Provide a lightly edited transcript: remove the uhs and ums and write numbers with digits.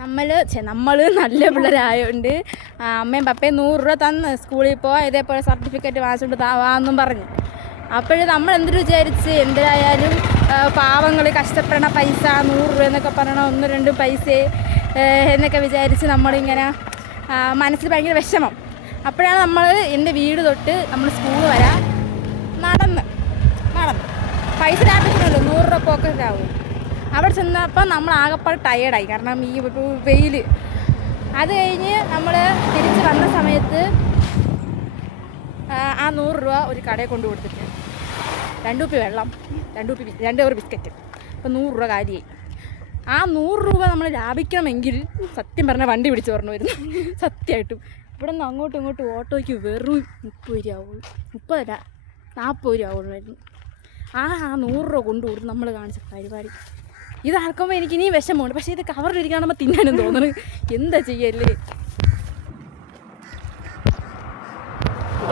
നമ്മൾ നല്ല പിള്ളേരായതുകൊണ്ട് അമ്മയും പപ്പയും 100 രൂപ തന്ന് സ്കൂളിൽ പോവാൻ ഇതേപോലെ സർട്ടിഫിക്കറ്റ് വാങ്ങിച്ചുകൊണ്ട് താവാന്നും പറഞ്ഞു. അപ്പോഴും നമ്മൾ എന്തൊരു വിചാരിച്ച് എന്തായാലും പാവങ്ങൾ കഷ്ടപ്പെടണ പൈസ 100 രൂപ എന്നൊക്കെ പറയണ 1-2 പൈസ എന്നൊക്കെ വിചാരിച്ച് നമ്മളിങ്ങനെ മനസ്സിൽ ഭയങ്കര വിഷമം. അപ്പോഴാണ് നമ്മൾ എൻ്റെ വീട് തൊട്ട് നമ്മൾ സ്കൂൾ വരെ നടന്ന് പൈസ ലാഭിക്കണമല്ലോ, 100 രൂപ പോക്കറ്റ് ആവും. അവിടെ ചെന്നപ്പോൾ നമ്മൾ ആകെപ്പാട് ടയേർഡായി, കാരണം ഈ വെയിൽ. അത് കഴിഞ്ഞ് നമ്മൾ തിരിച്ച് വന്ന സമയത്ത് ആ 100 രൂപ ഒരു കടയിൽ കൊണ്ട് കൊടുത്തിട്ട് 2 കുപ്പി വെള്ളം, 2 കവർ ബിസ്ക്കറ്റ്, അപ്പോൾ 100 രൂപ കാര്യമായി. ആ 100 രൂപ നമ്മൾ ലാഭിക്കണമെങ്കിൽ സത്യം പറഞ്ഞാൽ വണ്ടി പിടിച്ച് പറഞ്ഞു വരുന്നു. സത്യമായിട്ടും ഇവിടെ നിന്ന് അങ്ങോട്ടും ഇങ്ങോട്ടും ഓട്ടോയ്ക്ക് വെറും 30 രൂപ ആവുള്ളൂ, 30 40 രൂപ ആവുള്ളായിരുന്നു. ആ 100 രൂപ കൊണ്ടുകൊടുത്ത് നമ്മൾ കാണിച്ച പരിപാടി ഇതാക്കുമ്പോൾ എനിക്ക് ഇനിയും വിഷമമുണ്ട്. പക്ഷേ ഇത് കവറിലിരിക്കുകയാണെങ്കിൽ തിന്നാനും തോന്നുന്നു. എന്താ ചെയ്യല്ലേ.